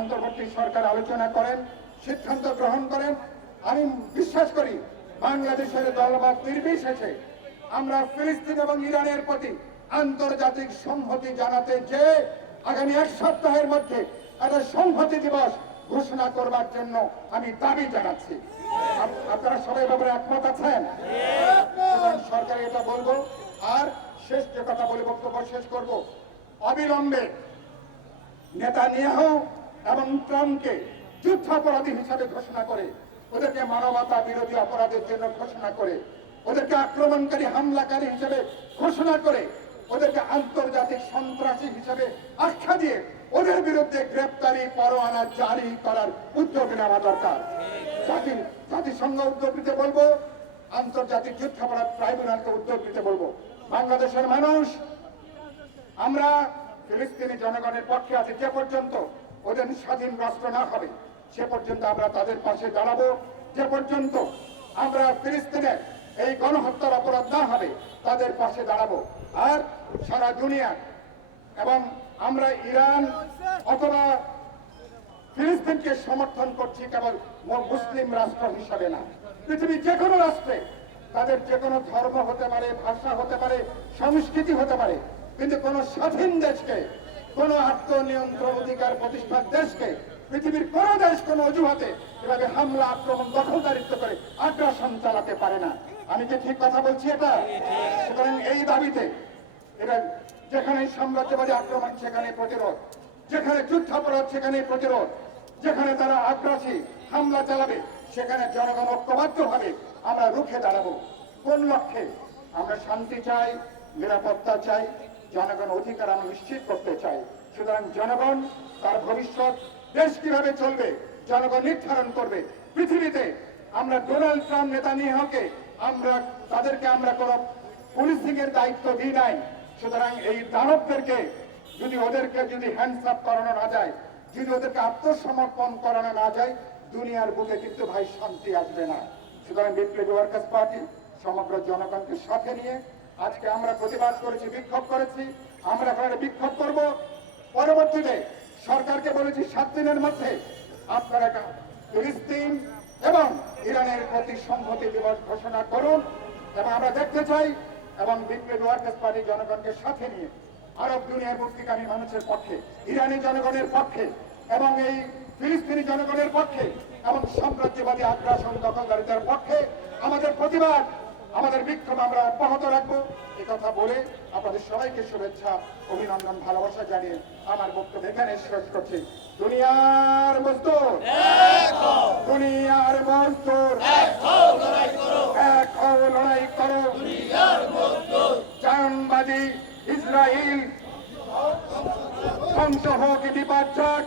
অন্তর্বর্তী সরকার আলোচনা করেন, সিদ্ধান্ত গ্রহণ করেন। আমি বিশ্বাস করি, বাংলাদেশের দলমত নির্বিশেষে আমরা ফিলিস্তিন এবং ইরানের প্রতি আন্তর্জাতিক সংহতি জানাতে যে আগামী এক সপ্তাহের মধ্যে একটা সংহতি দিবস ঘোষণা করবার জন্য আমি দাবি জানাচ্ছি। আপনারা সবাই ব্যাপারে একমত আছেন? সরকার এটা বলব, আর শেষ যে কথা বলে বক্তব্য শেষ করব। অবিলম্বে নেতানিয়াহু এবং ট্রাম্পকে যুদ্ধাপরাধী হিসাবে ঘোষণা করে, ওদেরকে মানবতা বিরোধী অপরাধের জন্য ঘোষণা করে, ওদেরকে আক্রমণকারী হামলাকারী হিসেবে ঘোষণা করে, ওদেরকে আন্তর্জাতিক সন্ত্রাসী হিসেবে আখ্যা দিয়ে ওদের বিরুদ্ধে গ্রেপ্তারি, পরোয়ানা জারি করার উদ্যোগ নেওয়া দরকার। জাতি জাতিসংঘ উদ্যোগ নিতে বলব, আন্তর্জাতিক যুদ্ধাপরাধ ট্রাইব্যুনালকে উদ্যোগ নিতে বলব। বাংলাদেশের মানুষ, আমরা ফিলিস্তিনি জনগণের পক্ষে আছি যে পর্যন্ত ওদের স্বাধীন রাষ্ট্র না হবে। সে পর্যন্ত আমরা তাদের পাশে দাঁড়াবো। যে পর্যন্ত আমরা ফিলিস্তিনে এই গণহত্যার অপরাধ না হবে, তাদের পাশে দাঁড়াবো। আর সারা দুনিয়া এবং আমরা ইরান অথবা ফিলিস্তিনকে সমর্থন করছি কেবল মুসলিম রাষ্ট্র হিসাবে না। পৃথিবীর যে কোনো রাষ্ট্রে তাদের যে কোনো ধর্ম হতে পারে, ভাষা হতে পারে, সংস্কৃতি হতে পারে, কিন্তু কোন স্বাধীন দেশকে কোন আত্মনিয়ন্ত্রণ অধিকার প্রতিষ্ঠার দেশকে, পৃথিবীর কোন দেশ, কোন অজুহাতে এভাবে হামলা, আক্রমণ, দখলদারিত্ব করে আগ্রাসন চালাতে পারে না। আমি কি ঠিক কথা বলছি এটা, সুতরাং এই দাবিতে এটা যেখানে সাম্রাজ্যবাদী আক্রমণ, সেখানে প্রতিরোধ। যেখানে যুদ্ধাপরাধ, সেখানে প্রতিরোধ। যেখানে তারা আগ্রাসী, হামলা চালাবে, সেখানে জনগণ ঐক্যবদ্ধ ভাবে আমরা রুখে দাঁড়াবো। কোন লক্ষ্যে? আমরা শান্তি চাই, নিরাপত্তা চাই জনগণ অধিকার আমরা নিশ্চিত করতে চাই। সুতরাং জনগণ, তার ভবিষ্যৎ, দেশ কীভাবে চলবে, জনগণ নির্ধারণ করবে। পৃথিবীতে আমরা ডোনাল্ড ট্রাম্প নেতা নিহকে আমরা, তাদেরকে আমরা কোনো পুলিশিং এর দায়িত্ব দিই নাই। সুতরাং এই দানবদেরকে যদি ওদেরকে যদি হ্যান্ডস আপ করানো না যায়, যদি ওদেরকে আত্মসমর্পণ করানো না যায়, দুনিয়ার বুকে কিন্তু ভাই শান্তি আসবে না। সুতরাং বিপ্লবী ওয়ার্কার্স পার্টি, সমগ্র জনগণকে সাথে নিয়ে আজকে আমরা প্রতিবাদ করেছি, বিক্ষোভ করেছি। আমরা এখন বিক্ষোভ করব। পরবর্তীতে সরকারকে বলেছি, সাত দিনের মধ্যে আপনারা ফিলিস্তিন এবং ইরানের প্রতি সংহতি দিবস ঘোষণা করুন এবং আমরা দেখতে চাই এবং বিপ্লবী ওয়ার্কার্স পার্টি জনগণকে সাথে নিয়ে আরব দুনিয়ার মুক্তিকামী মানুষের পক্ষে, ইরানি জনগণের পক্ষে এবং এই ফিলিস্তিনি জনগণের পক্ষে এবং সাম্রাজ্যবাদী আগ্রাসন দখলদারিতার পক্ষে আমাদের প্রতিবাদ। আমাদের বিক্ষোভ আমরা অব্যাহত রাখব। এ কথা বলে আপনাদের সবাইকে শুভেচ্ছা অভিনন্দন ভালোবাসা জানিয়ে আমার বক্তব্য এখানে শেষ করছি। দুনিয়ার মজদুর। দুনিয়ার মজদুর। এক হও লড়াই করো। জায়নবাদী ইসরায়েল ধ্বংস হোক ইতিবাচক।